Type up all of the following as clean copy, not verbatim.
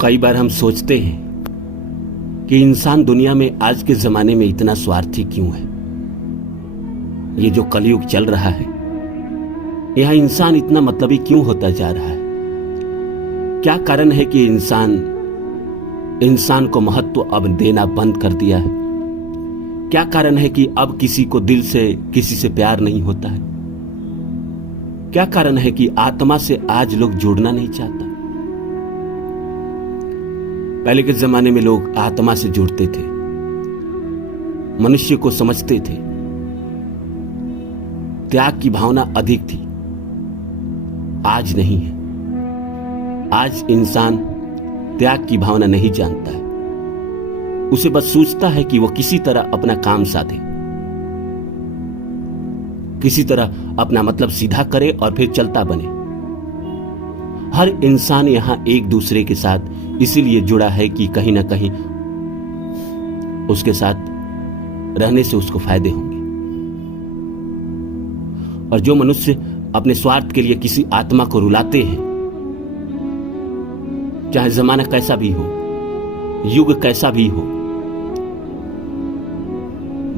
कई बार हम सोचते हैं कि इंसान दुनिया में आज के जमाने में इतना स्वार्थी क्यों है। ये जो कलयुग चल रहा है, यहां इंसान इतना मतलबी क्यों होता जा रहा है। क्या कारण है कि इंसान को महत्व अब देना बंद कर दिया है। क्या कारण है कि अब किसी को दिल से किसी से प्यार नहीं होता है। क्या कारण है कि आत्मा से आज लोग जुड़ना नहीं चाहता। पहले के जमाने में लोग आत्मा से जुड़ते थे, मनुष्य को समझते थे, त्याग की भावना अधिक थी। आज नहीं है। आज इंसान त्याग की भावना नहीं जानता है। उसे बस सोचता है कि वो किसी तरह अपना काम साधे, किसी तरह अपना मतलब सीधा करे और फिर चलता बने। हर इंसान यहां एक दूसरे के साथ इसीलिए जुड़ा है कि कहीं ना कहीं उसके साथ रहने से उसको फायदे होंगे। और जो मनुष्य अपने स्वार्थ के लिए किसी आत्मा को रुलाते हैं, चाहे जमाना कैसा भी हो, युग कैसा भी हो,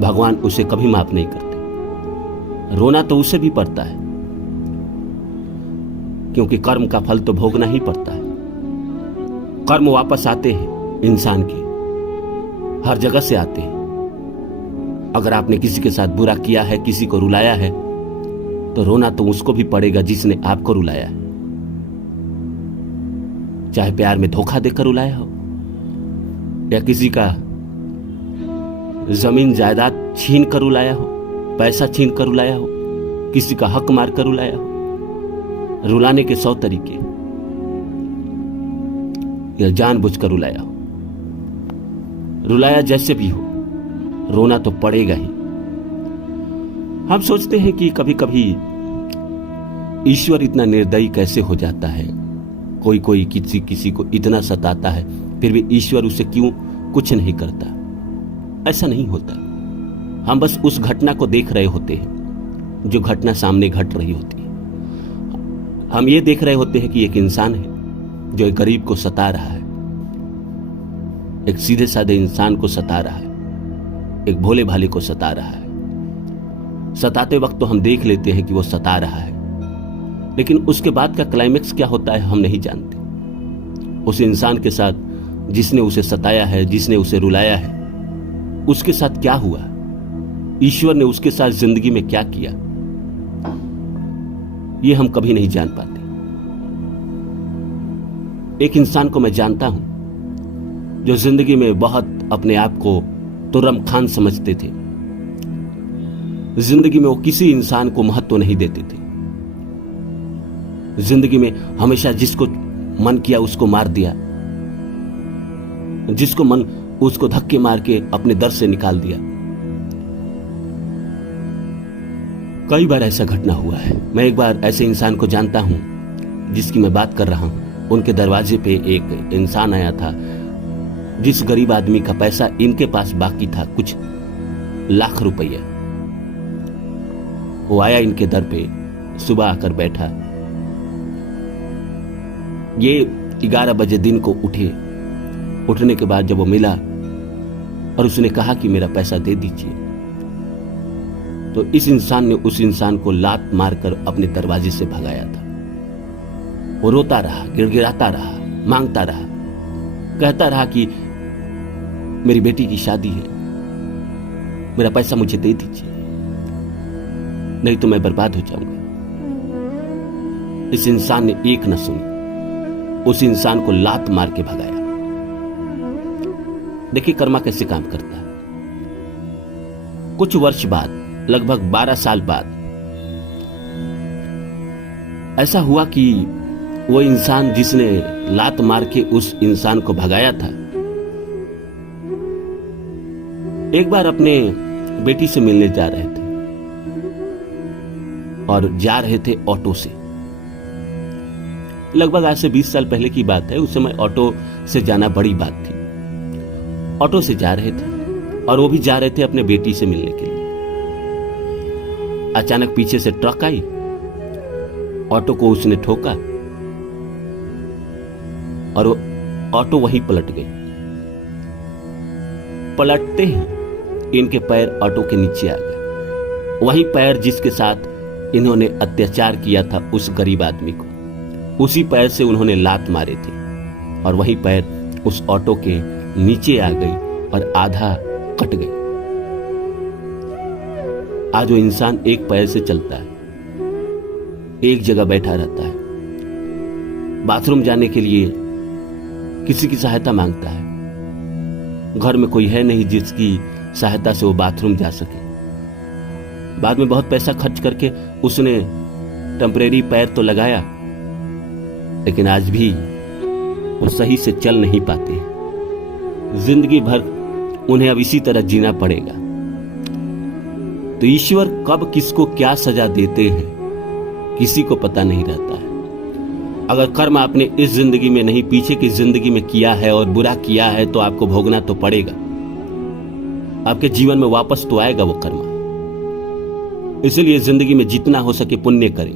भगवान उसे कभी माफ नहीं करते। रोना तो उसे भी पड़ता है, क्योंकि कर्म का फल तो भोगना ही पड़ता है। कर्म वापस आते हैं इंसान के, हर जगह से आते हैं। अगर आपने किसी के साथ बुरा किया है, किसी को रुलाया है, तो रोना तो उसको भी पड़ेगा जिसने आपको रुलाया है। चाहे प्यार में धोखा देकर रुलाया हो, या किसी का जमीन जायदाद छीन कर रुलाया हो, पैसा छीन कर रुलाया हो, किसी का हक मार कर रुलाया हो। रुलाने के 100 तरीके, या जानबूझकर रुलाया हो। रुलाया जैसे भी हो, रोना तो पड़ेगा ही। हम सोचते हैं कि कभी कभी ईश्वर इतना निर्दयी कैसे हो जाता है। कोई किसी को इतना सताता है, फिर भी ईश्वर उसे क्यों कुछ नहीं करता। ऐसा नहीं होता। हम बस उस घटना को देख रहे होते हैं जो घटना सामने घट रही होती है। हम ये देख रहे होते हैं कि एक इंसान है जो एक गरीब को सता रहा है, एक सीधे साधे इंसान को सता रहा है, एक भोले भाले को सता रहा है। सताते वक्त तो हम देख लेते हैं कि वो सता रहा है, लेकिन उसके बाद का क्लाइमेक्स क्या होता है हम नहीं जानते। उस इंसान के साथ जिसने उसे सताया है, जिसने उसे रुलाया है, उसके साथ क्या हुआ, ईश्वर ने उसके साथ जिंदगी में क्या किया, ये हम कभी नहीं जान पाते। एक इंसान को मैं जानता हूं जो जिंदगी में बहुत अपने आप को तुर्रम खान समझते थे। जिंदगी में वो किसी इंसान को महत्व नहीं देते थे। जिंदगी में हमेशा जिसको मन किया उसको मार दिया, जिसको मन उसको धक्के मार के अपने दर से निकाल दिया। कई बार ऐसा घटना हुआ है। मैं एक बार ऐसे इंसान को जानता हूं जिसकी मैं बात कर रहा हूं। उनके दरवाजे पे एक इंसान आया था जिस गरीब आदमी का पैसा इनके पास बाकी था, कुछ लाख रुपया। वो आया इनके दर पे, सुबह आकर बैठा। ये 11 बजे दिन को उठने के बाद जब वो मिला और उसने कहा कि मेरा पैसा दे दीजिए, तो इस इंसान ने उस इंसान को लात मारकर अपने दरवाजे से भगाया था। वो रोता रहा, गिड़गिड़ाता रहा, मांगता रहा, कहता रहा कि मेरी बेटी की शादी है, मेरा पैसा मुझे दे दीजिए, नहीं तो मैं बर्बाद हो जाऊंगा। इस इंसान ने एक न सुनी, उस इंसान को लात मार के भगाया। देखिए कर्मा कैसे काम करता है। कुछ वर्ष बाद, लगभग 12 साल बाद, ऐसा हुआ कि वो इंसान जिसने लात मार के उस इंसान को भगाया था, एक बार अपने बेटी से मिलने जा रहे थे और जा रहे थे ऑटो से। लगभग आज से 20 साल पहले की बात है। उस समय ऑटो से जाना बड़ी बात थी। ऑटो से जा रहे थे और वो भी जा रहे थे अपने बेटी से मिलने के लिए। अचानक पीछे से ट्रक आई, ऑटो को उसने ठोका और वो ऑटो वहीं पलट गई। पलटते ही इनके पैर ऑटो के नीचे आ गए। वही पैर जिसके साथ इन्होंने अत्याचार किया था उस गरीब आदमी को, उसी पैर से उन्होंने लात मारे थे, और वही पैर उस ऑटो के नीचे आ गई और आधा कट गई। आज वो इंसान एक पैर से चलता है, एक जगह बैठा रहता है, बाथरूम जाने के लिए किसी की सहायता मांगता है। घर में कोई है नहीं जिसकी सहायता से वो बाथरूम जा सके। बाद में बहुत पैसा खर्च करके उसने टेम्परेरी पैर तो लगाया, लेकिन आज भी वो सही से चल नहीं पाते। जिंदगी भर उन्हें अब इसी तरह जीना पड़ेगा। तो ईश्वर कब किसको क्या सजा देते हैं किसी को पता नहीं रहता है। अगर कर्म आपने इस जिंदगी में नहीं पीछे की जिंदगी में किया है और बुरा किया है तो आपको भोगना तो पड़ेगा। आपके जीवन में वापस तो आएगा वो कर्म। इसलिए जिंदगी में जितना हो सके पुण्य करें,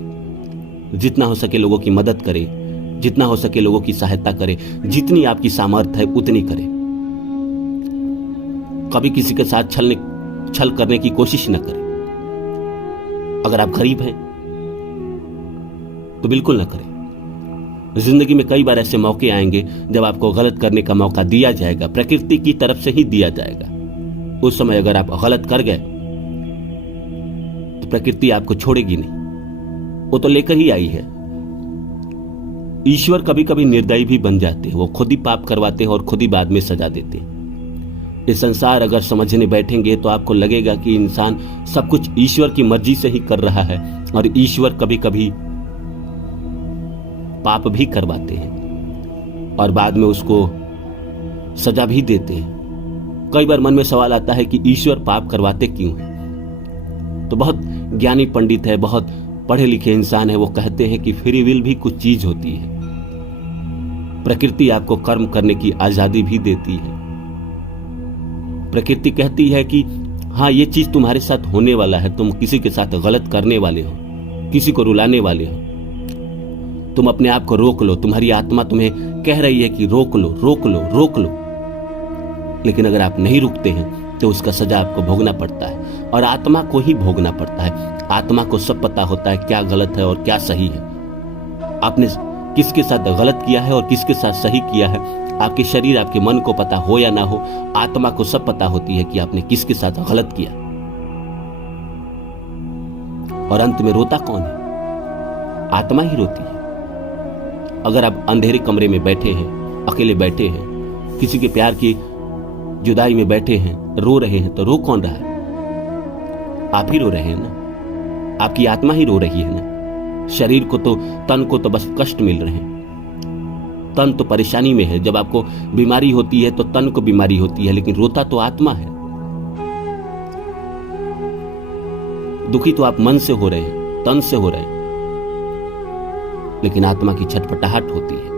जितना हो सके लोगों की मदद करें, जितना हो सके लोगों की सहायता करें, जितनी आपकी सामर्थ्य है उतनी करें। कभी किसी के साथ छल करने की कोशिश न करें। अगर आप गरीब हैं तो बिल्कुल न करें। जिंदगी में कई बार ऐसे मौके आएंगे जब आपको गलत करने का मौका दिया जाएगा, प्रकृति की तरफ से ही दिया जाएगा। उस समय अगर आप गलत कर गए तो प्रकृति आपको छोड़ेगी नहीं, वो तो लेकर ही आई है। ईश्वर कभी कभी निर्दयी भी बन जाते हैं, वो खुद ही पाप करवाते हैं और खुद ही बाद में सजा देते हैं। ये संसार अगर समझने बैठेंगे तो आपको लगेगा कि इंसान सब कुछ ईश्वर की मर्जी से ही कर रहा है, और ईश्वर कभी कभी पाप भी करवाते हैं और बाद में उसको सजा भी देते हैं। कई बार मन में सवाल आता है कि ईश्वर पाप करवाते क्यों हैं? तो बहुत ज्ञानी पंडित है, बहुत पढ़े लिखे इंसान है, वो कहते हैं कि फ्री विल भी कुछ चीज होती है। प्रकृति आपको कर्म करने की आजादी भी देती है। प्रकृति कहती है कि हाँ, ये चीज तुम्हारे साथ होने वाला है, तुम किसी के साथ गलत करने वाले हो, किसी को रुलाने वाले हो, तुम अपने आप को रोक लो। तुम्हारी आत्मा तुम्हें कह रही है कि रोक लो, रोक लो, रोक लो। लेकिन अगर आप नहीं रुकते हैं तो उसका सजा आपको भोगना पड़ता है, और आत्मा को ही भोगना पड़ता है। आत्मा को सब पता होता है क्या गलत है और क्या सही है। आपने किसके साथ गलत किया है और किसके साथ सही किया है, आपके शरीर, आपके मन को पता हो या ना हो, आत्मा को सब पता होती है कि आपने किसके साथ गलत किया। और अंत में रोता कौन है? आत्मा ही रोती है। अगर आप अंधेरे कमरे में बैठे हैं, अकेले बैठे हैं, किसी के प्यार की जुदाई में बैठे हैं, रो रहे हैं, तो रो कौन रहा है? आप ही रो रहे हैं ना, आपकी आत्मा ही रो रही है ना। शरीर को तो, तन को तो बस कष्ट मिल रहे हैं। तन तो परेशानी में है। जब आपको बीमारी होती है तो तन को बीमारी होती है, लेकिन रोता तो आत्मा है। दुखी तो आप मन से हो रहे हैं, तन से हो रहे हैं, लेकिन आत्मा की छटपटाहट होती है।